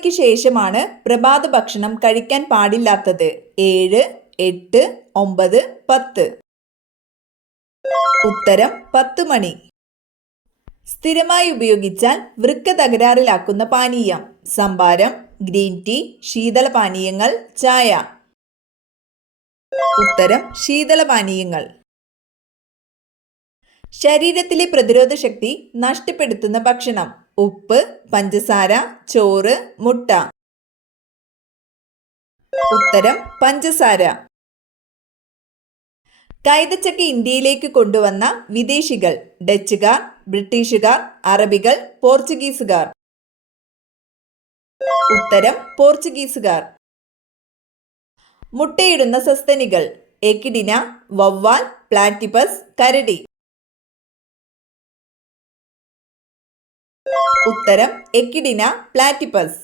മണിക്ക് ശേഷമാണ് പ്രഭാത ഭക്ഷണം കഴിക്കാൻ പാടില്ലാത്തത്. 7, 8, 9, 10. ഉത്തരം 10 മണി. സ്ഥിരമായി ഉപയോഗിച്ചാൽ വൃക്ക തകരാറിലാക്കുന്ന പാനീയം. സംഭാരം, ഗ്രീൻ ടീ, ശീതളപാനീയങ്ങൾ, ചായ. ഉത്തരം ശീതളപാനീയങ്ങൾ. ശരീരത്തിലെ പ്രതിരോധ ശക്തി നഷ്ടപ്പെടുത്തുന്ന ഭക്ഷണം. ഉപ്പ്, പഞ്ചസാര, ചോറ്, മുട്ട. ഉത്തരം പഞ്ചസാര. കൈതച്ചക്ക ഇന്ത്യയിലേക്ക് കൊണ്ടുവന്ന വിദേശികൾ. ഡച്ചുകാർ, ബ്രിട്ടീഷുകാർ, അറബികൾ, പോർച്ചുഗീസുകാർ. ഉത്തരം പോർച്ചുഗീസുകാർ. മുട്ടയിടുന്ന സസ്തനികൾ. എക്കിഡിന, വവ്വാൽ, പ്ലാറ്റിപ്പസ്, കരടി. ഉത്തരം എക്കിഡിന, പ്ലാറ്റിപ്പസ്.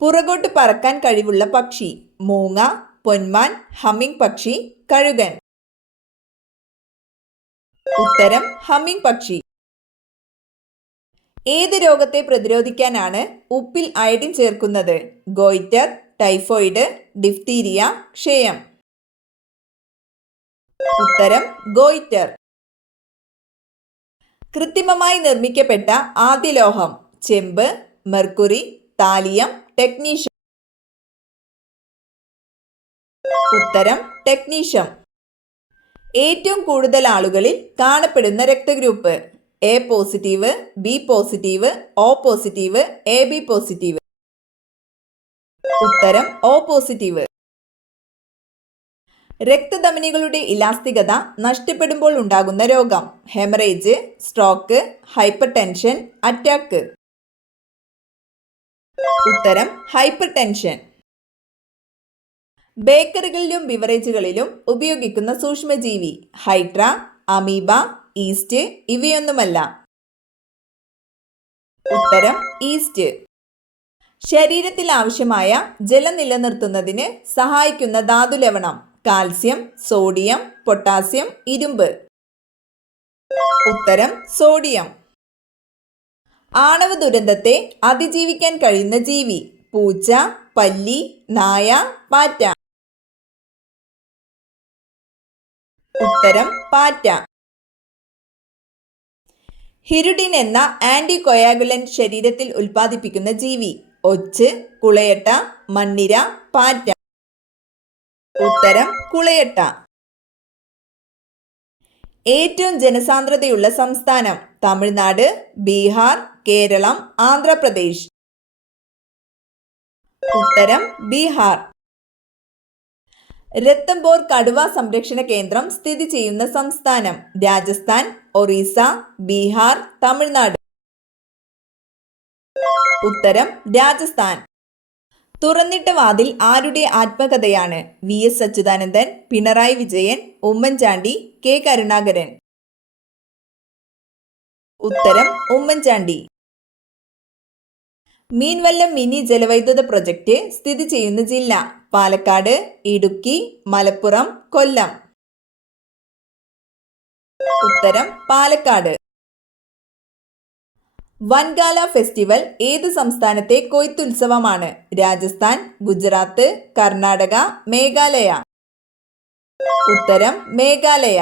പുറകോട്ട് പറക്കാൻ കഴിവുള്ള പക്ഷി. മൂങ്ങ, പൊന്മാൻ, ഹമ്മിങ് പക്ഷി, കഴുകൻ. ഉത്തരം ഹമ്മിങ് പക്ഷി. ഏത് രോഗത്തെ പ്രതിരോധിക്കാനാണ് ഉപ്പിൽ അയഡിൻ ചേർക്കുന്നത്? ഗോയിറ്റർ, ടൈഫോയിഡ്, ഡിഫ്തീരിയ, ക്ഷയം. ഉത്തരം ഗോയിറ്റർ. കൃത്രിമമായി നിർമ്മിക്കപ്പെട്ട ആദ്യ ലോഹം. ചെമ്പ്, മെർക്കുറി, താലിയം, ടെക്നീഷ്യം. ഉത്തരം ടെക്നീഷ്യം. ഏറ്റവും കൂടുതൽ ആളുകളിൽ കാണപ്പെടുന്ന രക്തഗ്രൂപ്പ്. A positive, B positive, O positive, A B positive. ഉത്തരം ഒ പോസിറ്റീവ്. രക്തധമനികളുടെ ഇലാസ്തികത നഷ്ടപ്പെടുമ്പോൾ ഉണ്ടാകുന്ന രോഗം. Haemorrhage, stroke, hypertension, attack. ഉത്തരം ഹൈപ്പർ ടെൻഷൻ. ബേക്കറികളിലും ബിവറേജുകളിലും ഉപയോഗിക്കുന്ന സൂക്ഷ്മജീവി. Hydra, amoeba, yeast. ഇവയൊന്നുമല്ല. ഉത്തരം ഈസ്റ്റ്. ശരീരത്തിൽ ആവശ്യമായ ജലം നിലനിർത്തുന്നതിന് സഹായിക്കുന്ന ധാതുലവണം. കാൽസ്യം, സോഡിയം, പൊട്ടാസ്യം, ഇരുമ്പ്. ഉത്തരം സോഡിയം. ആണവ ദുരന്തത്തെ അതിജീവിക്കാൻ കഴിയുന്ന ജീവി. പൂച്ച, പല്ലി, നായ, പാറ്റ. ഉത്തരം പാറ്റ. ഹിരുഡിൻ എന്ന ആന്റികോയാഗുലന്റ് ശരീരത്തിൽ ഉൽപ്പാദിപ്പിക്കുന്ന ജീവി. ഒച്ച്, കുളയട്ട, മണ്ണിര, പാറ്റ. ഉത്തരം കുളയട്ട. ഏറ്റവും ജനസാന്ദ്രതയുള്ള സംസ്ഥാനം. തമിഴ്നാട്, ബീഹാർ, കേരളം, ആന്ധ്രാപ്രദേശ്. ഉത്തരം ബീഹാർ. രത്തംബോർ കടുവ സംരക്ഷണ കേന്ദ്രം സ്ഥിതി ചെയ്യുന്ന സംസ്ഥാനം. രാജസ്ഥാൻ, ഒറീസ, ബീഹാർ, തമിഴ്നാട്. ഉത്തരം രാജസ്ഥാൻ. തുറന്നിട്ട വാതിൽ ആരുടെ ആത്മകഥയാണ്? വി എസ് അച്യുതാനന്ദൻ, പിണറായി വിജയൻ, ഉമ്മൻചാണ്ടി, കെ കരുണാകരൻ. ഉത്തരം ഉമ്മൻചാണ്ടി. മീൻവല്ലം മിനി ജലവൈദ്യുത പ്രൊജക്ട് സ്ഥിതി ചെയ്യുന്ന ജില്ല. പാലക്കാട്, ഇടുക്കി, മലപ്പുറം, കൊല്ലം. ഉത്തരം പാലക്കാട്. വൻഗാല ഫെസ്റ്റിവൽ ഏത് സംസ്ഥാനത്തെ കൊയ്ത്തുത്സവമാണ്? രാജസ്ഥാൻ, ഗുജറാത്ത്, കർണാടക, മേഘാലയ. ഉത്തരം മേഘാലയ.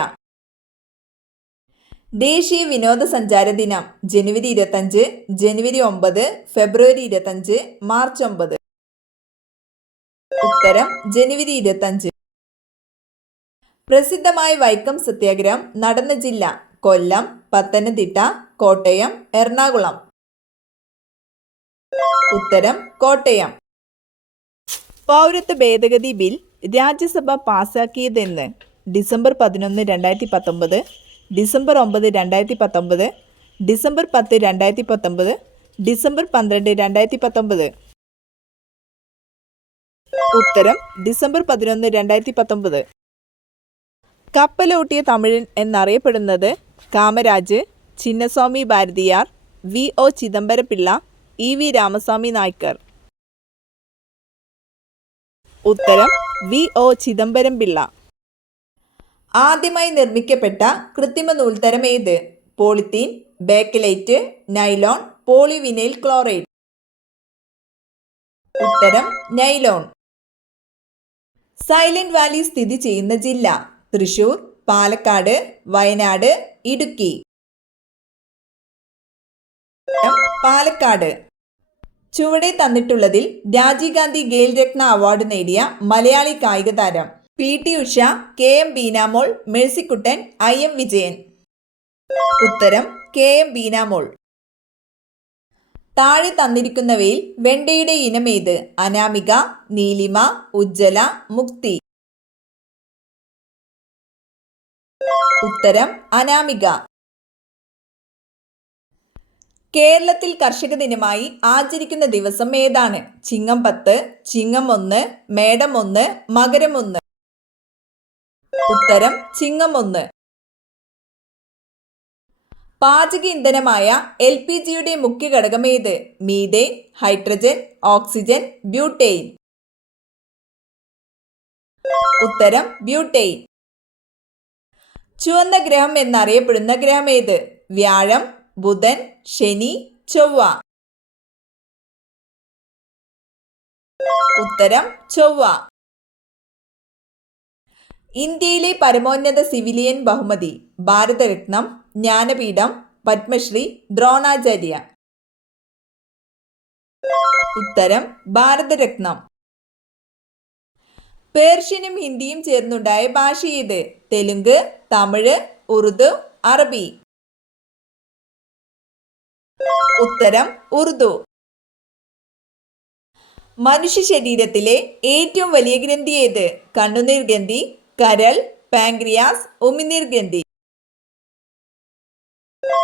ദേശീയ വിനോദസഞ്ചാര ദിനം. ജനുവരി 25, ജനുവരി 9, ഫെബ്രുവരി 25, മാർച്ച് 9. ഉത്തരം ജനുവരി 25. പ്രസിദ്ധമായ വൈക്കം സത്യാഗ്രഹം നടന്ന ജില്ല. കൊല്ലം, പത്തനംതിട്ട, കോട്ടയം, എറണാകുളം. ഉത്തരം കോട്ടയം. പൗരത്വ ഭേദഗതി ബിൽ രാജ്യസഭ പാസാക്കിയതെന്ന്? December 11, 2019, December 9, 2019, December 10, 2019, December 12, 2019. ഉത്തരം ഡിസംബർ 11, 2019. കപ്പലോട്ടിയ തമിഴൻ എന്നറിയപ്പെടുന്നത്? കാമരാജ്, ചിന്നസ്വാമി ഭാരതിയാർ, വി ഒ ചിദംബരപിള്ള, ഇ വി രാമസ്വാമി നായ്ക്കർ. ഉത്തരം വി ഒ ചിദംബരം പിള്ള. ആദ്യമായി നിർമ്മിക്കപ്പെട്ട കൃത്രിമ നൂൽത്തരം ഏത്? Polythene, Bakelite, nylon, polyvinyl chloride. ഉത്തരം നൈലോൺ. സൈലന്റ് വാലി സ്ഥിതി ചെയ്യുന്ന ജില്ല തൃശൂർ, പാലക്കാട്, വയനാട്, ഇടുക്കി. പാലക്കാട്. ചുവടെ തന്നിട്ടുള്ളതിൽ രാജീവ് ഗാന്ധി ഖേൽ രത്ന അവാർഡ് നേടിയ മലയാളി കായിക താരം PT Usha, KM Beenamol, Mercykuttan, IM Vijayan. ഉത്തരം KM ബീനാമോൾ. താഴെ തന്നിരിക്കുന്നവയിൽ വെണ്ടയുടെ ഇനമേത്? അനാമിക, നീലിമ, ഉജ്ജല, മുക്തി. ഉത്തരം അനാമിക. കേരളത്തിൽ കർഷക ദിനമായി ആചരിക്കുന്ന ദിവസം ഏതാണ്? ചിങ്ങം 10, ചിങ്ങം 1, മേടം 1, മകരം 1. ഉത്തരം ചിങ്ങം 1. പാചക ഇന്ധനമായ LPGയുടെ മുഖ്യ ഘടകം ഏത്? Methane, hydrogen, oxygen, butane. ഉത്തരം ബ്യൂട്ടെയിൻ. ചുവന്ന ഗ്രഹം എന്നറിയപ്പെടുന്ന ഗ്രഹം ഏത്? വ്യാഴം, ബുധൻ, ശനി, ചൊവ്വ. ഉത്തരം ചൊവ്വ. ഇന്ത്യയിലെ പരമോന്നത സിവിലിയൻ ബഹുമതി? ഭാരതരത്നം, ജ്ഞാനപീഠം, പത്മശ്രീ, ദ്രോണാചാര്യ. ഉത്തരം ഭാരതരത്നം. പേർഷ്യനും ഹിന്ദിയും ചേർന്നുണ്ടായ ഭാഷ ഏത്? തെലുങ്ക്, തമിഴ്, ഉറുദു, അറബി. ഉത്തരം ഉറുദു. മനുഷ്യ ശരീരത്തിലെ ഏറ്റവും വലിയ ഗ്രന്ഥി ഏത്? കണ്ണുനീർ ഗ്രന്ഥി, കരൾ, പാൻക്രിയാസ്, ഉമിനീർ ഗ്രന്ഥി.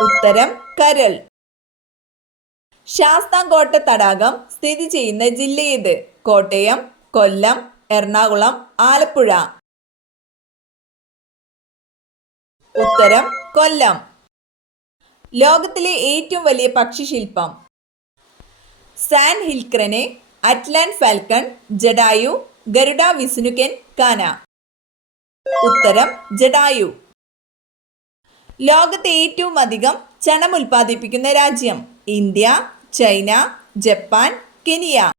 ഉത്തരം കരൾ. ശാസ്താംകോട്ട തടാകം സ്ഥിതി ചെയ്യുന്ന ജില്ല ഏത്? കോട്ടയം, കൊല്ലം, എറണാകുളം, ആലപ്പുഴ. ഉത്തരം കൊല്ലം. ലോകത്തിലെ ഏറ്റവും വലിയ പക്ഷിശില്പം? സാൻ ഹിൽക്രനെ, Atlanta falcon, Jatayu, Garuda Wisnu Kencana. ഉത്തരം ജഡായു. ലോകത്തെ ഏറ്റവും അധികം ചണം ഉൽപ്പാദിപ്പിക്കുന്ന രാജ്യം? India, China, Japan, Kenya.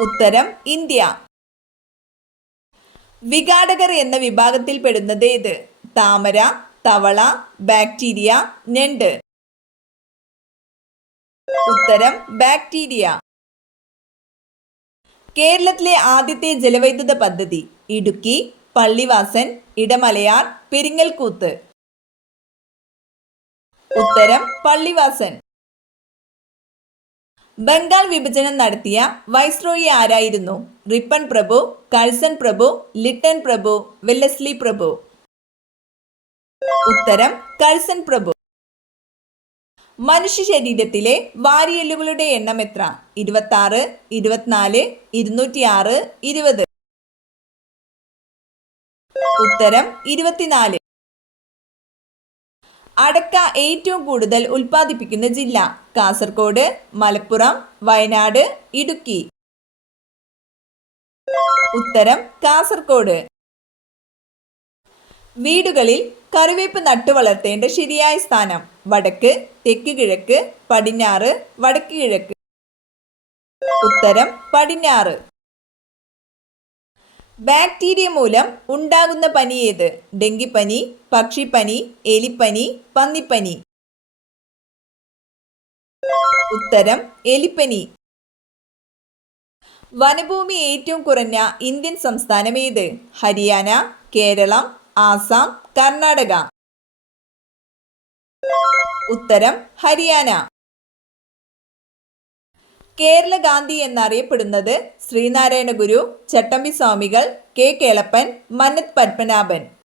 ഉത്തരം ഇന്ത്യ. വിഘാടകർ എന്ന വിഭാഗത്തിൽ പെടുന്നത് ഏത്? താമര, തവള, ബാക്ടീരിയ, ഞണ്ട്. ഉത്തരം ബാക്ടീരിയ. കേരളത്തിലെ ആദ്യത്തെ ജലവൈദ്യുത പദ്ധതി? ഇടുക്കി, പള്ളിവാസൻ, ഇടമലയാർ, പെരിങ്ങൽകൂത്ത്. ഉത്തരം പള്ളിവാസൻ. ബംഗാൾ വിഭജനം നടത്തിയ വൈസ്രോയി ആരായിരുന്നു? റിപ്പൺ പ്രഭു, കഴ്സൺ പ്രഭു, ലിട്ടൺ പ്രഭു, വെല്ലസ്ലി പ്രഭു. ഉത്തരം കഴ്സൺ പ്രഭു. മനുഷ്യ ശരീരത്തിലെ വാരിയെല്ലുകളുടെ എണ്ണം എത്ര? 26, 24, 206, 20. ഉത്തരം 24. അടക്ക ഏറ്റവും കൂടുതൽ ഉൽപ്പാദിപ്പിക്കുന്ന ജില്ല? കാസർഗോഡ്, മലപ്പുറം, വയനാട്, ഇടുക്കി. ഉത്തരം കാസർഗോഡ്. വീടുകളിൽ കറിവേപ്പ് നട്ടു വളർത്തേണ്ട ശരിയായ സ്ഥാനം? വടക്ക്, തെക്ക് കിഴക്ക്, പടിഞ്ഞാറ്, വടക്ക് കിഴക്ക്. ഉത്തരം പടിഞ്ഞാറ്. ബാക്ടീരിയ മൂലം ഉണ്ടാകുന്ന പനി ഏത്? ഡെങ്കിപ്പനി, പക്ഷിപ്പനി, എലിപ്പനി, പന്നിപ്പനി. ഉത്തരം എലിപ്പനി. വനഭൂമി ഏറ്റവും കുറഞ്ഞ ഇന്ത്യൻ സംസ്ഥാനം ഏത്? ഹരിയാന, കേരളം, ആസാം, കർണാടക. ഉത്തരം ഹരിയാന. കേരള ഗാന്ധി എന്നറിയപ്പെടുന്നത്? ശ്രീനാരായണ ഗുരു, ചട്ടമ്പി സ്വാമികൾ, K കേളപ്പൻ, മന്നത്ത് പത്മനാഭൻ.